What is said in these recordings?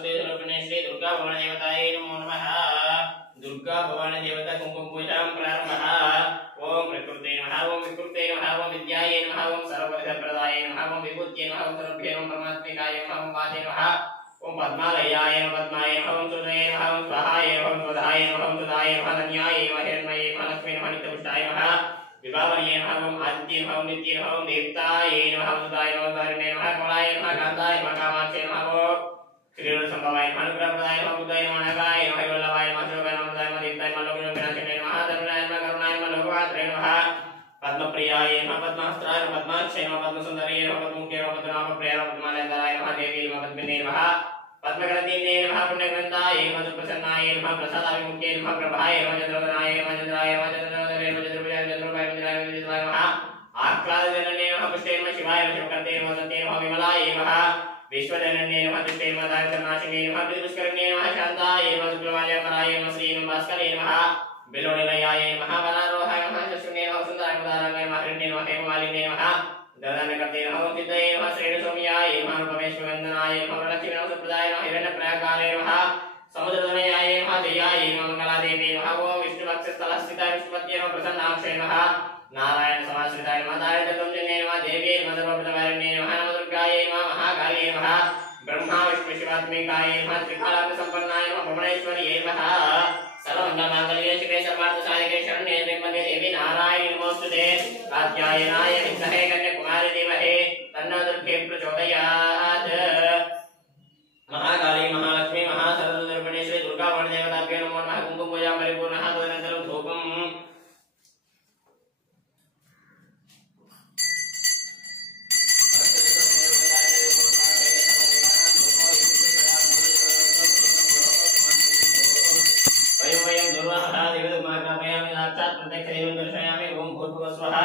सरस्वती स्वरूपिणे श्री दुर्गा भवानी देवतायै नमो नमः। दुर्गा भवानी देवता कुंकुम पूजां प्रारंभः। ओम प्रकृते नमः, ओम विकृते नमः, ओम विद्यायै नमः, ओम सर्वविधप्रदायै नमः, ओम विभूत्यै नमः, ओम सर्वभ्यो नमः, परमात्मिकाय नमः, ओम वाचे नमः, ओम पद्मालयाय नमः, पद्माय नमः, ओम सुदये नमः, ओम स्वाहाय नमः, ओम स्वधाय नमः, ओम सुधाय नमः, धन्याय नमः, हिरण्मये नमः, लक्ष्मी नमः, नित्यपुष्टाय नमः, विभावर्ये नमः, ओम आदित्ये नमः, ओम नित्ये नमः, ओम देवताय नमः, ओम सुताय नमः, दारिणे नमः, कमलाय नमः, कांताय नमः, कामाक्षे नमः, ओम श्रीरसंभवाय नमः, अनुग्रहप्रदाय नमः, बुद्धाय नमः, नगाय नमः, वल्लभाय नमः, श्लोकाय नमः, नमः, देवताय नमः, लोकविनाशाय नमः, धर्मनाय नमः, करुणाय नमः, लोकवात्रे नमः, पद्मप्रियाय नमः, पद्महस्त्राय नमः, पद्माक्षय नमः, पद्मसुन्दर्ये नमः, पद्ममुखे नमः, पद्मनाभप्रियाय नमः, पद्मालयधराय नमः, देवी नमः, पद्मिने नमः, पद्मगणतीन्ये नमः, पुण्यग्रन्थाय नमः, सुप्रसन्नाय नमः, प्रसादाभिमुख्ये नमः, प्रभाय नमः, चन्द्रवदनाय नमः, चन्द्राय नमः, चन्द्रवदने नमः, चन्द्रभुजाय चन्द्रोपाय चन्द्राय विदिताय नमः, आह्लादजनने नमः, पुष्टे नमः, शिवाय नमः, शिवकर्ते नमः, सत्ये नमः, विमलाय नमः, विश्वजनन्ये नमः, तुष्टे नमः, दारिद्र्यनाशिने नमः, विदुष्करण्ये नमः, शान्ताय नमः, शुक्रमाल्यापराय नमः, श्री नमस्कारे नमः, बिलोनिलयाय नमः, वनारोहाय नमः, शशुने नमः, सुन्दराय नमः, नमः, हिरण्ये नमः, हेममालिन्ये नमः, ददानकर्ते नमः, चित्तये नमः, श्रेणुसौम्याय नमः, रूपमेश्वरवन्दनाय नमः, लक्ष्मी नमः, सुप्रदाय नमः, हिरण्यप्रयाकारे नमः, समुद्रतनयाय नमः, दयाय नमः, मंगलादेवी नमः, ओम विष्णुवक्षस्थलस्थिताय विष्णुपत्ये नमः, प्रसन्नाक्षये नमः, नारायण समाश्रिताय नमः, दारिद्र्यदंशने नमः, देव्यै नमः, सर्वप्रथमकारिण्ये नमः, नवदुर्गायै नमः, महाकाल्यै नमः, ब्रह्मा विष्णु शिवात्मिकाय नमः, त्रिकालाग्निसम्पन्नाय नमः, भुवनेश्वर्यै नमः, सर्वमङ्गलमाङ्गल्ये शिवे सर्वार्थसाधिके शरण्ये त्र्यम्बके देवी नारायणी नमोस्तुते। कात्यायनाय विद्महे कन्याकुमारी धीमहि तन्नो दुर्गे प्रचोदयात्। महाकाली महालक्ष्मी महासरस्वती रूपिणी श्री दुर्गा भवानी देवताभ्यो नमो नमः। कुंकुम पूजा परिपूर्णः तदनन्तरं धूपम् ओम भूर्भुवस्वः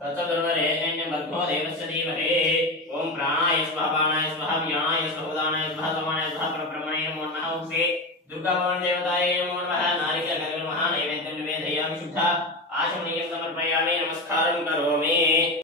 तत्सवितुर्वरेण्यं देवस्य धीमहि ओम प्राणाय स्वाहा बाणाय स्वाहा व्यानाय स्वाहा उदानाय स्वाहा समानाय स्वाहा परब्रह्मणे नमो नमः। ओम श्री दुर्गा भवानी देवतायै नमो नमः। नारिकेलकर्कटं नमः नैवेद्यं निवेदयामि शुद्ध आचमनीयं समर्पयामि नमस्कारं करोमि।